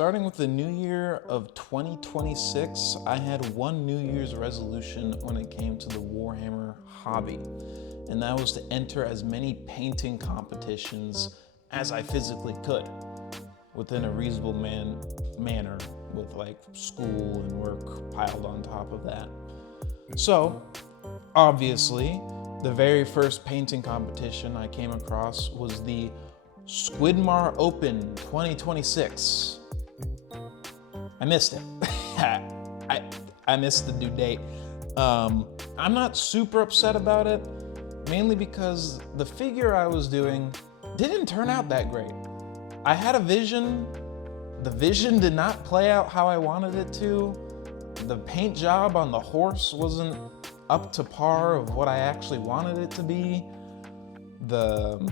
starting with the new year of 2026, I had one New Year's resolution when it came to the Warhammer hobby, and that was to enter as many painting competitions as I physically could within a reasonable manner with like school and work piled on top of that. So, obviously, the very first painting competition I came across was the Squidmar Open 2026. I missed it. I missed the due date. I'm not super upset about it, mainly because the figure I was doing didn't turn out that great. I had a vision. The vision did not play out how I wanted it to. The paint job on the horse wasn't up to par of what I actually wanted it to be. The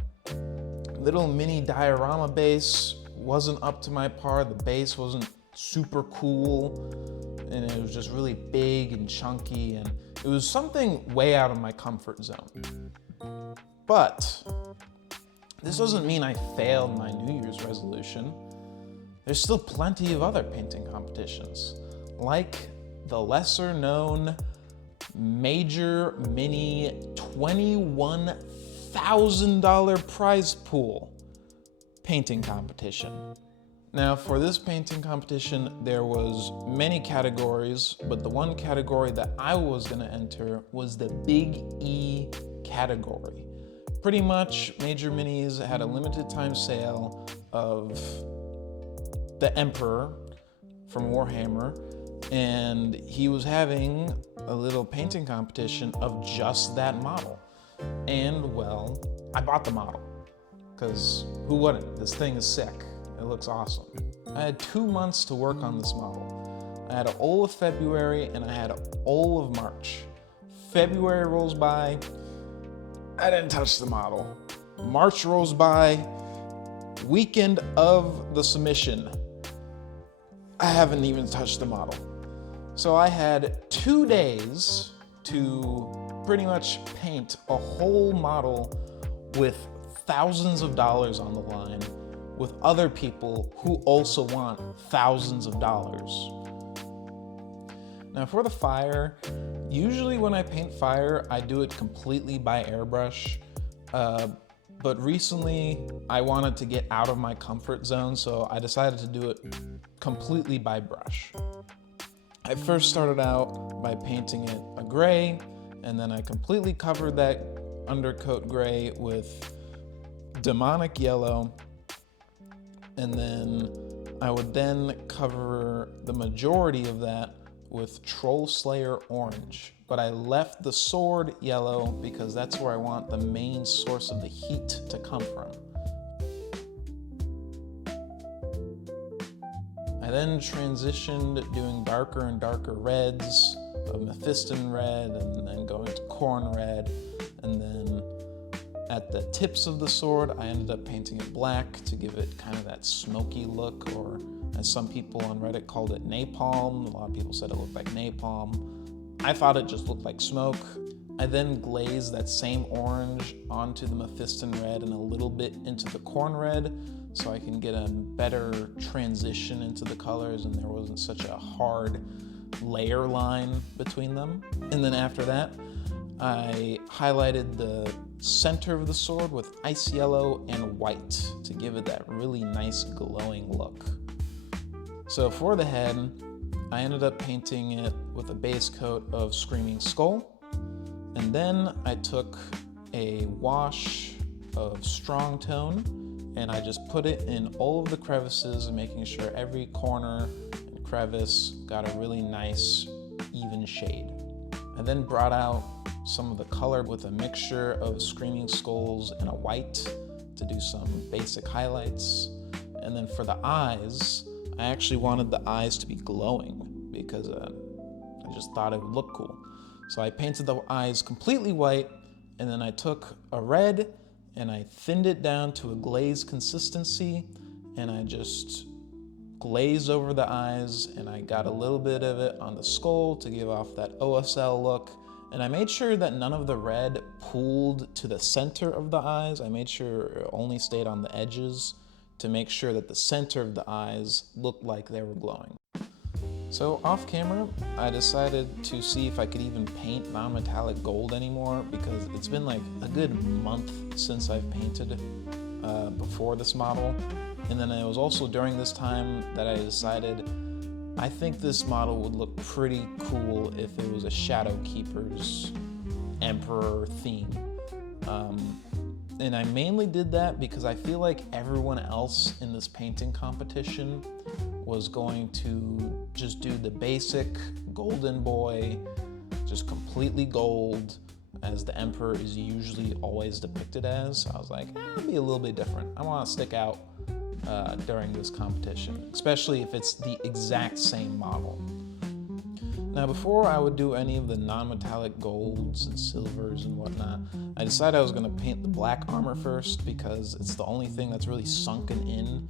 little mini diorama base wasn't up to my par. The base wasn't super cool, and it was just really big and chunky, and it was something way out of my comfort zone. But this doesn't mean I failed my New Year's resolution. There's still plenty of other painting competitions, like the lesser known Major Mini $21,000 prize pool painting competition. Now, for this painting competition, there was many categories, but the one category that I was going to enter was the Big E category. Pretty much, Major Minis had a limited time sale of the Emperor from Warhammer, and he was having a little painting competition of just that model. And well, I bought the model, because who wouldn't? This thing is sick. It looks awesome. I had 2 months to work on this model. I had all of February and I had all of March. February rolls by, I didn't touch the model. March rolls by, weekend of the submission, I haven't even touched the model. So I had 2 days to pretty much paint a whole model with thousands of dollars on the line with other people who also want thousands of dollars. Now for the fire, usually when I paint fire, I do it completely by airbrush. But recently I wanted to get out of my comfort zone, so I decided to do it completely by brush. I first started out by painting it a gray, and then I completely covered that undercoat gray with demonic yellow, and then I would then cover the majority of that with Troll Slayer orange. But I left the sword yellow because that's where I want the main source of the heat to come from. I then transitioned doing darker and darker reds, of Mephiston red, and then going to corn red, and then at the tips of the sword, I ended up painting it black to give it kind of that smoky look, or as some people on Reddit called it, napalm. A lot of people said it looked like napalm. I thought it just looked like smoke. I then glazed that same orange onto the Mephiston red and a little bit into the corn red so I can get a better transition into the colors and there wasn't such a hard layer line between them. And then after that, I highlighted the center of the sword with ice yellow and white to give it that really nice glowing look. So for the head, I ended up painting it with a base coat of Screaming Skull, and then I took a wash of Strong Tone and I just put it in all of the crevices, making sure every corner and crevice got a really nice even shade. I then brought out some of the color with a mixture of Screaming Skulls and a white to do some basic highlights. And then for the eyes, I actually wanted the eyes to be glowing because I just thought it would look cool. So I painted the eyes completely white, and then I took a red and I thinned it down to a glaze consistency, and I just glazed over the eyes, and I got a little bit of it on the skull to give off that OSL look. And I made sure that none of the red pooled to the center of the eyes. I made sure it only stayed on the edges to make sure that the center of the eyes looked like they were glowing. So off camera, I decided to see if I could even paint non-metallic gold anymore, because it's been like a good month since I've painted before this model. And then it was also during this time that I decided I think this model would look pretty cool if it was a Shadow Keeper's Emperor theme. And I mainly did that because I feel like everyone else in this painting competition was going to just do the basic golden boy, just completely gold, as the Emperor is usually always depicted as. I was like, I'll be a little bit different. I want to stick out during this competition, especially if it's the exact same model. Now, before I would do any of the non-metallic golds and silvers and whatnot, I decided I was going to paint the black armor first because it's the only thing that's really sunken in.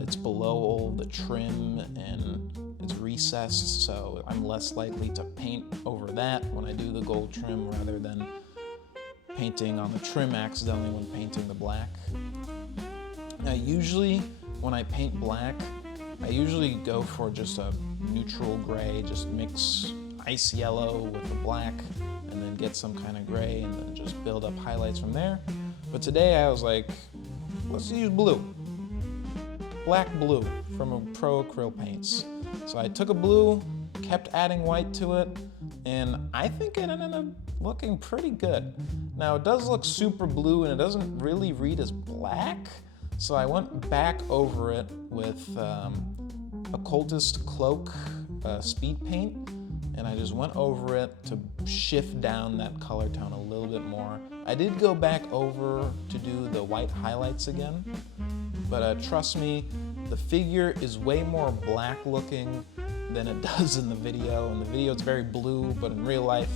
It's below all the trim and it's recessed, so I'm less likely to paint over that when I do the gold trim rather than painting on the trim accidentally when painting the black. Now, usually when I paint black, I usually go for just a neutral gray, just mix ice yellow with the black and then get some kind of gray and then just build up highlights from there. But today I was like, let's use blue. Black blue from Pro Acryl Paints. So I took a blue, kept adding white to it, and I think it ended up looking pretty good. Now, it does look super blue and it doesn't really read as black, so I went back over it with Occultist Cloak speed paint, and I just went over it to shift down that color tone a little bit more. I did go back over to do the white highlights again, but trust me, the figure is way more black looking than it does in the video. In the video it's very blue, but in real life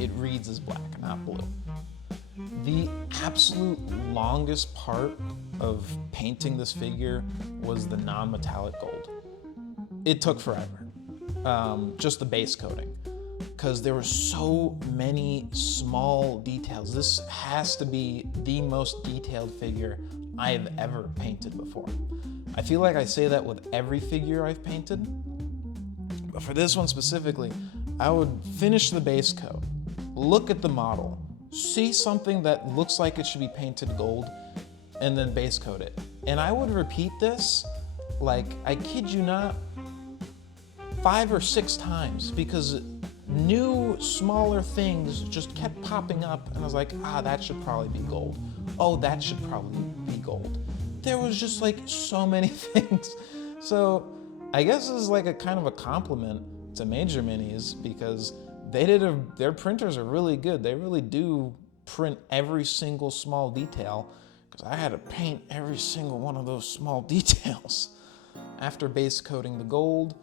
it reads as black, not blue. The absolute longest part of painting this figure was the non-metallic gold. It took forever, just the base coating, because there were so many small details. This has to be the most detailed figure I've ever painted before. I feel like I say that with every figure I've painted, but for this one specifically, I would finish the base coat, look at the model, see something that looks like it should be painted gold, and then base coat it. And I would repeat this, like, I kid you not, 5 or 6 times, because new, smaller things just kept popping up, and I was like, that should probably be gold. Oh, that should probably be gold. There was just like so many things. So I guess this is like a kind of a compliment to Major Minis, because their printers are really good. They really do print every single small detail, because I had to paint every single one of those small details. After base coating the gold,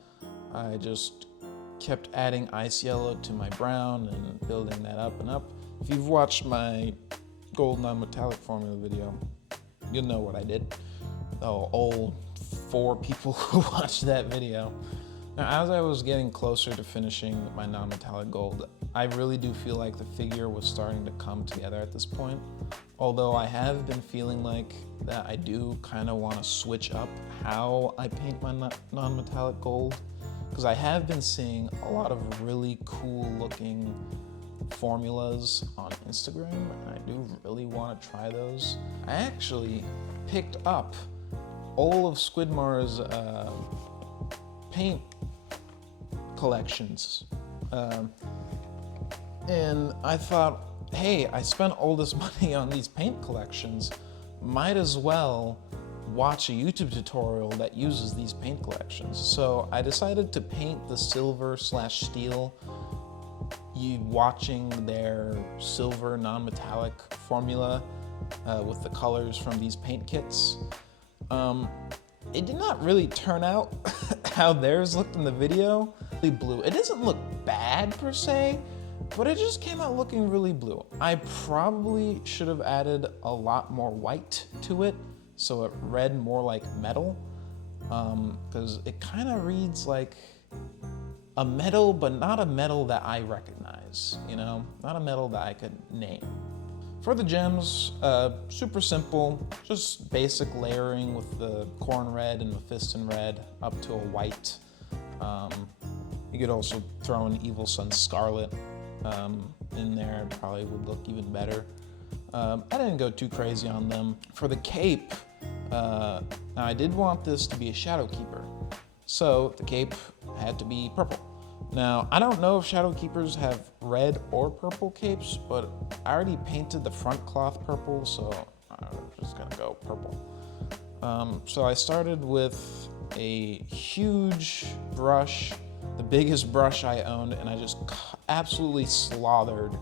I just kept adding ice yellow to my brown and building that up and up. If you've watched my gold non-metallic formula video, you'll know what I did. All 4 people who watched that video. Now, as I was getting closer to finishing my non-metallic gold, I really do feel like the figure was starting to come together at this point. Although I have been feeling like that I do kind of want to switch up how I paint my non-metallic gold, because I have been seeing a lot of really cool looking formulas on Instagram, and I do really want to try those. I actually picked up all of Squidmar's paint collections, and I thought, hey, I spent all this money on these paint collections, might as well watch a YouTube tutorial that uses these paint collections. So I decided to paint the silver/steel, watching their silver non-metallic formula with the colors from these paint kits. It did not really turn out how theirs looked in the video. Really blue. It doesn't look bad per se, but it just came out looking really blue. I probably should have added a lot more white to it so it read more like metal, because it kind of reads like a metal, but not a metal that I recognize, you know? Not a metal that I could name. For the gems, super simple, just basic layering with the corn red and mephiston red up to a white. You could also throw an Evil Sun Scarlet in there, it probably would look even better. I didn't go too crazy on them. For the cape, now I did want this to be a Shadow Keeper, so the cape had to be purple. Now, I don't know if Shadow Keepers have red or purple capes, but I already painted the front cloth purple, so I'm just gonna go purple. So I started with a huge brush, the biggest brush I owned, and I just absolutely slathered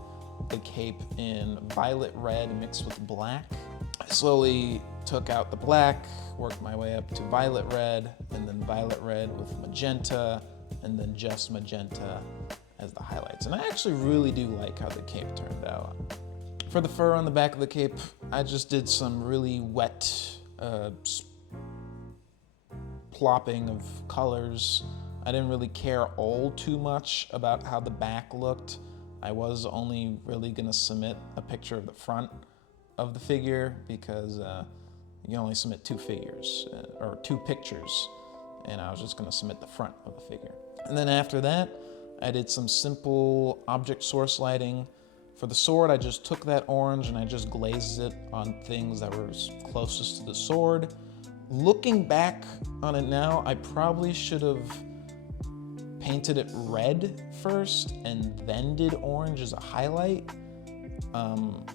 the cape in violet red mixed with black. I slowly took out the black, worked my way up to violet red, and then violet red with magenta, and then just magenta as the highlights. And I actually really do like how the cape turned out. For the fur on the back of the cape, I just did some really wet plopping of colors. I didn't really care all too much about how the back looked. I was only really gonna submit a picture of the front of the figure because you can only submit two figures, or two pictures, and I was just gonna submit the front of the figure. And then after that, I did some simple object source lighting. For the sword, I just took that orange and I just glazed it on things that were closest to the sword. Looking back on it now, I probably should have painted it red first and then did orange as a highlight. But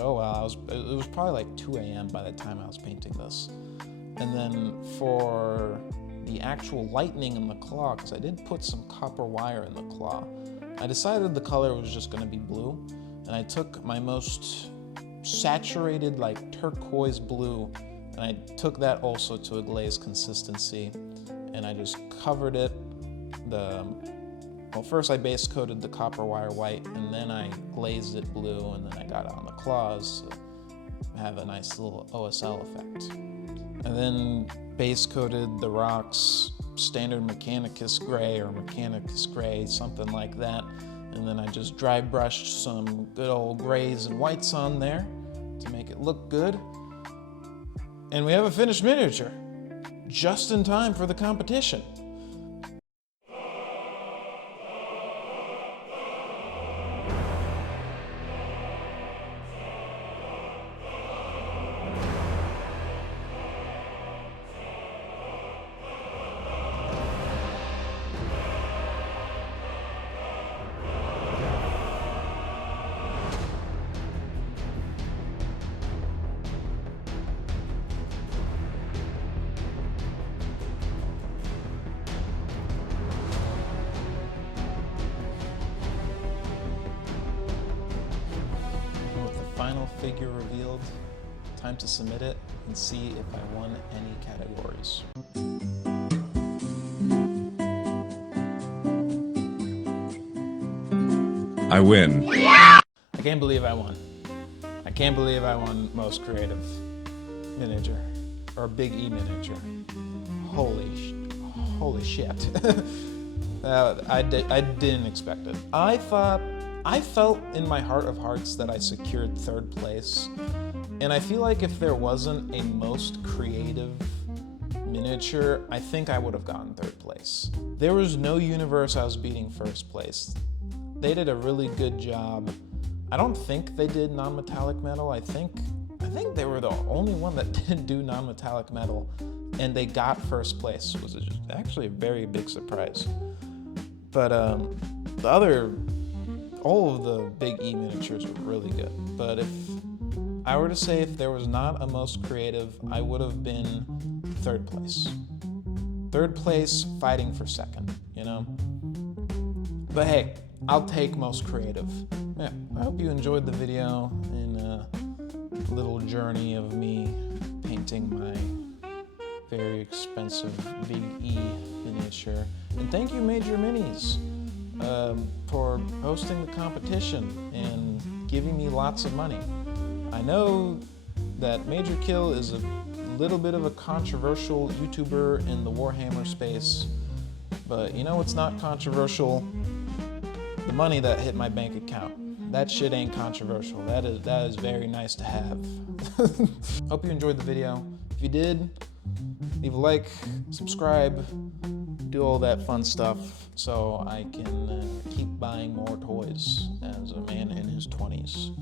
oh well, it was probably like 2 a.m. by the time I was painting this. And then for the actual lightning in the claw, because I did put some copper wire in the claw, I decided the color was just going to be blue, and I took my most saturated, like turquoise blue, and I took that also to a glaze consistency, and I just covered it. Well, first I base coated the copper wire white, and then I glazed it blue, and then I got it on the claws to have a nice little OSL effect. And then base coated the rocks standard Mechanicus gray or Mechanicus gray, something like that. And then I just dry brushed some good old grays and whites on there to make it look good. And we have a finished miniature, just in time for the competition. Final figure revealed, time to submit it and see if I won any categories. I win. I can't believe I won. I can't believe I won Most Creative Miniature, or Big E Miniature. Holy shit. I didn't expect it. I felt in my heart of hearts that I secured third place, and I feel like if there wasn't a Most Creative Miniature, I think I would have gotten third place. There was no universe I was beating first place. They did a really good job. I don't think they did non-metallic metal. I think they were the only one that didn't do non-metallic metal, and they got first place, which was actually a very big surprise. But all of the Big E miniatures were really good. But if I were to say if there was not a Most Creative, I would have been third place. Third place fighting for second, you know? But hey, I'll take Most Creative. Yeah, I hope you enjoyed the video and a little journey of me painting my very expensive Big E miniature. And thank you, Major Minis, for hosting the competition and giving me lots of money. I know that Major Kill is a little bit of a controversial YouTuber in the Warhammer space, but you know what's not controversial? The money that hit my bank account. That shit ain't controversial. That is very nice to have. Hope you enjoyed the video. If you did, leave a like, subscribe, do all that fun stuff so I can keep buying more toys as a man in his 20s.